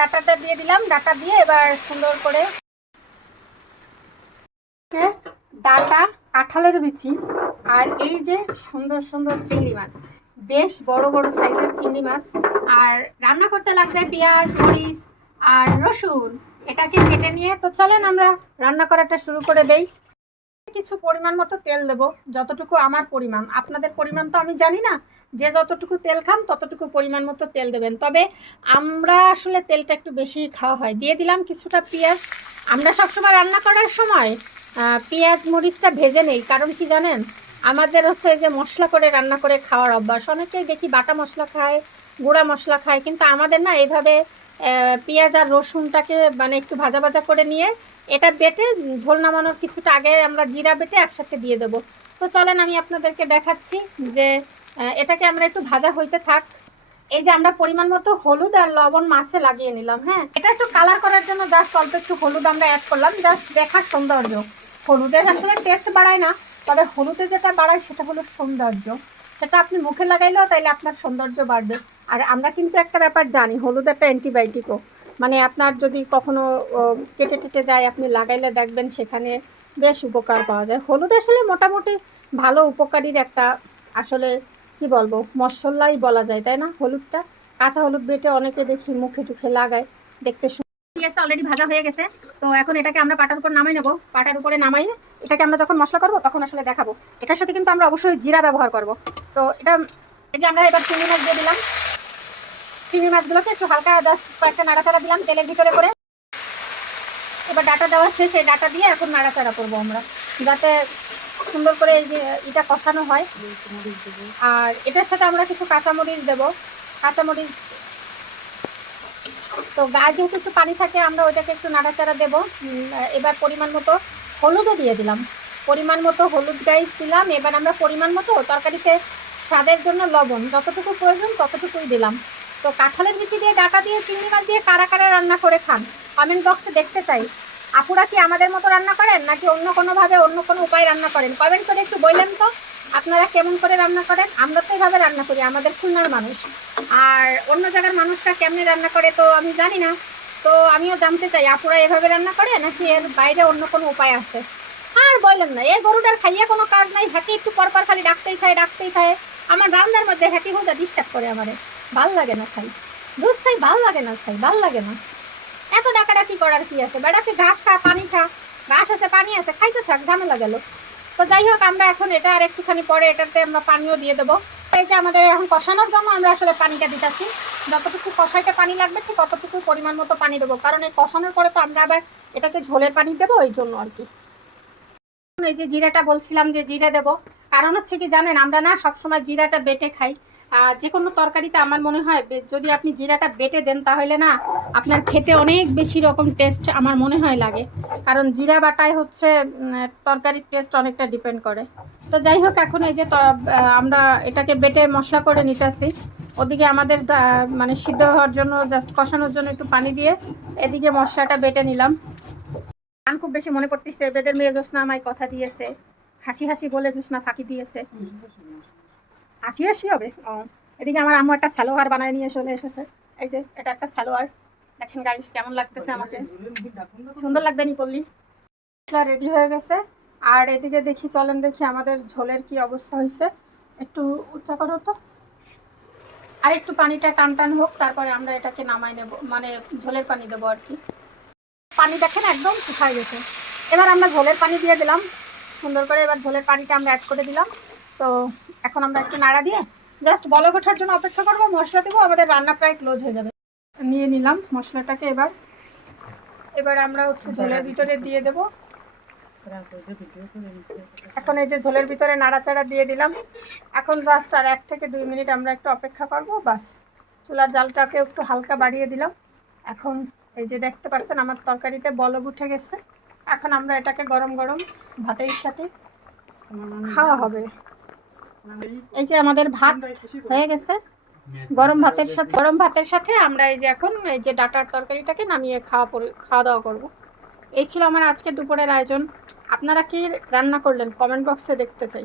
ডাটাটা দিয়ে দিলাম, ডাটা দিয়ে এবার সুন্দর করে ডাটা কাঁঠালের বিচি আর এই যে সুন্দর সুন্দর চিংড়ি মাছ, বেশ বড় বড় সাইজের চিংড়ি মাছ। আর রান্না করতে লাগবে পেঁয়াজ, মরিচ আর রসুন, এটাকে কেটে নিয়ে। তো চলেন আমরা রান্না করাটা শুরু করে দেই। কিছু পরিমাণ মতো তেল দেবো, যতটুকু আমার পরিমাণ। আপনাদের পরিমাণ তো আমি জানি না যে যতটুকু তেল খান ততটুকু পরিমাণ মতো তেল দেবেন। তবে আমরা আসলে তেলটা একটু বেশি খাওয়া হয়। দিয়ে দিলাম কিছুটা পেঁয়াজ। আমরা সবসময় রান্না করার সময় পেঁয়াজ মরিচটা ভেজে নেই। কারণ কি জানেন? আমাদের হচ্ছে যে মশলা করে রান্না করে খাওয়ার অভ্যাস। অনেকেই দেখি বাটা মশলা খায় গুঁড়া মশলা খায়। কিন্তু আমাদের না এইভাবে আহ, পেঁয়াজ আর রসুনটাকে মানে একটু ভাজা ভাজা করে নিয়ে এটা বেটে ঝোল নামানোর কিছুটা আগে আমরা জিরা বেটে একসাথে দিয়ে দেবো। তো চলেন আমি আপনাদেরকে দেখাচ্ছি যে এটাকে আমরা একটু ভাজা হইতে থাক। এই যে আমরা পরিমাণ মতো হলুদ আর লবণ মাছে লাগিয়ে নিলাম হ্যাঁ? এটা একটু কালার করার জন্য জাস্ট অল্প একটু হলুদ আমরা অ্যাড করলাম। জাস্ট দেখার সৌন্দর্য। হলুদের আসলে টেস্ট বাড়ায় না, তবে হলুদে যেটা বাড়ায় সেটা হলো সৌন্দর্য। সেটা আপনি মুখে লাগাইলেও তাইলে আপনার সৌন্দর্য বাড়বে। আর আমরা কিন্তু একটা ব্যাপার জানি, হলুদ একটা অ্যান্টিবায়োটিকও মানে আপনার যদি কখনো কেটে টেটে যায়, আপনি লাগাইলে দেখবেন সেখানে বেশ উপকার পাওয়া যায়। হলুদ আসলে মোটামুটি ভালো উপকারীর একটা আসলে, কি বলব, মশলাই বলা যায়, তাই না? হলুদটা। কাঁচা হলুদ বেটে অনেকে দেখি মুখে টুখে লাগায়, দেখতে পেঁয়াজটা অলরেডি ভাজা হয়ে গেছে। তো এখন এটাকে আমরা পাটার উপর নামাই নেব। পাটার উপরে নামাই, এটাকে আমরা যখন মশলা করব তখন আসলে দেখাবো। এটার সাথে কিন্তু আমরা অবশ্যই জিরা ব্যবহার করব। তো এটা, এই যে আমরা এবার চিংড়ি মাছ দিয়ে দিলাম। চিংড়ি মাছগুলোকে একটু হালকা জাস্ট কয়েকটা নাড়াচাড়া দিলাম তেলের ভিতরে করে। এবার ডাটা দেওয়া শেষ এই ডাটা দিয়ে এখন নাড়াচাড়া করব আমরা, যাতে সুন্দর করে এই যে এটা কষানো হয়। আর এটার সাথে আমরা কিছু কাঁচামরিচ দেবো। কাঁচামরিচ, তো গায়ে যেহেতু একটু পানি থাকে, আমরা ওইটাকে একটু নাড়াচাড়া দেবো। এবার পরিমাণ মতো হলুদও দিয়ে দিলাম। পরিমাণ মতো হলুদ গাইস দিলাম। এবার আমরা পরিমাণ মতো তরকারিতে স্বাদের জন্য লবণ, যতটুকু প্রয়োজন ততটুকুই দিলাম। তো কাঁঠালের বিচি দিয়ে ডাটা দিয়ে চিংড়ি মাছ দিয়ে কারা কারা রান্না করে খান? কমেন্ট বক্সে দেখতে চাই। আপুরা কি আমাদের মতো রান্না করেন, নাকি অন্য কোনোভাবে অন্য কোনো উপায় রান্না করেন? কমেন্ট করে একটু বললেন তো, আপনারা কেমন করে রান্না করেন? আমরা তো এইভাবে রান্না করি, আমাদের খুলনার মানুষ। আর অন্য জায়গার মানুষরা কেমনে রান্না করে তো আমি জানি না। তো আমিও জানতে চাই, আপুরা এভাবে রান্না করে, নাকি এর বাইরে অন্য কোনো উপায় আছে? আর বললেন না, এই গরুটার খাইয়ে কোনো কাজ নাই, হাতি একটু পরপর খালি ডাকতেই খায় ডাকতেই খায়। মধ্যে হাতি ডিস্টার্ব করে আমারে। ভালো লাগে না সাই। দুধ খাই ভালো লাগে না সাই, ভালো লাগে না। এত ডাকাডাকি করার কি আছে? বেড়াতে ঘাস খা, পানি খা। ঘাস আছে, পানি আছে খাইতে থাক, ঝামেলা গেল। তো যাই হোক, আমরা এখন এটা আর একটুখানি পরে এটাতে আমরা পানিও দিয়ে দেবো। এই যে আমাদের এখন কষানোর জন্য আমরা আসলে পানিটা দিতেছি। যতটুকু কষাইতে পানি লাগবে, ঠিক ততটুকু পরিমাণ মতো পানি দেবো। কারণ এই কষানোর পরে তো আমরা আবার এটাকে ঝোলের পানি দেবো ওই জন্য আর কি। এই যে জিরাটা বলছিলাম যে জিরা দেব। কারণ হচ্ছে কি জানেন, আমরা না সবসময় জিরাটা বেটে খাই। যে কোনো তরকারিতে আমার মনে হয় যদি আপনি জিরাটা বেটে দেন, তাহলে না আপনার খেতে অনেক বেশি রকম টেস্ট আমার মনে হয় লাগে। কারণ জিরা বাটায় হচ্ছে তরকারির টেস্ট অনেকটা ডিপেন্ড করে। তো যাই হোক, এখন এই যে আমরা এটাকে বেটে মশলা করে নিতেছি। ওদিকে আমাদের মানে সিদ্ধ হওয়ার জন্য জাস্ট কষানোর জন্য একটু পানি দিয়ে এদিকে মশলাটা বেটে নিলাম। গান খুব বেশি মনে পড়তেছে, বেদের মেয়ে জোসনা আমায় কথা দিয়েছে। হাসি হাসি বলে জোসনা ফাঁকি দিয়েছে। হাসি হাসি হবে। এদিকে আমার আম্মু একটা সালোয়ার বানায় নিয়ে চলে এসেছে। এই যে, এটা একটা সালোয়ার। দেখেন গাইস কেমন লাগতেছে আমাকে। সুন্দর লাগবে নি পল্লি রেডি হয়ে গেছে। আর এদিকে দেখি, চলেন দেখি আমাদের ঝোলের কি অবস্থা হয়েছে। একটু উচ্চা করো তো। আর একটু পানিটা টান টান হোক, তারপরে আমরা এটাকে নামাই নেব মানে ঝোলের পানি দেবো আর কি। পানি দেখেন একদম শুকায় গেছে। এবার আমরা ঝোলের পানি দিয়ে দিলাম। সুন্দর করে এবার ঝোলের পানিটা আমরা অ্যাড করে দিলাম। তো এখন আমরা একটু নাড়া দিয়ে জাস্ট বলক ওঠার জন্য অপেক্ষা করব, মশলা দেবো, আমাদের রান্না প্রায় ক্লোজ হয়ে যাবে। নিয়ে নিলাম মশলাটাকে এবার। এবার আমরা হচ্ছে ঝোলের ভিতরে দিয়ে দেব। এখন এই যে ঝোলের ভিতরে নাড়াচাড়া দিয়ে দিলাম। এখন জাস্ট আর এক থেকে দুই মিনিট আমরা একটু অপেক্ষা করব, বাস। চুলার জালটাকে একটু হালকা বাড়িয়ে দিলাম। এখন এই যে দেখতে পাচ্ছেন আমার তরকারিতে বলক উঠে গেছে। এখন আমরা এটাকে গরম গরম ভাতের সাথে খাওয়া হবে। এই যে আমাদের ভাত হয়ে গেছে। গরম ভাতের সাথে গরম ভাতের সাথে আমরা এই যে এখন এই যে ডাটার তরকারিটাকে নামিয়ে খাওয়া খাওয়া দাওয়া করব। এই ছিল আমার আজকে দুপুরের আয়োজন। আপনারা কি রান্না করলেন? কমেন্ট বক্সে দেখতে চাই।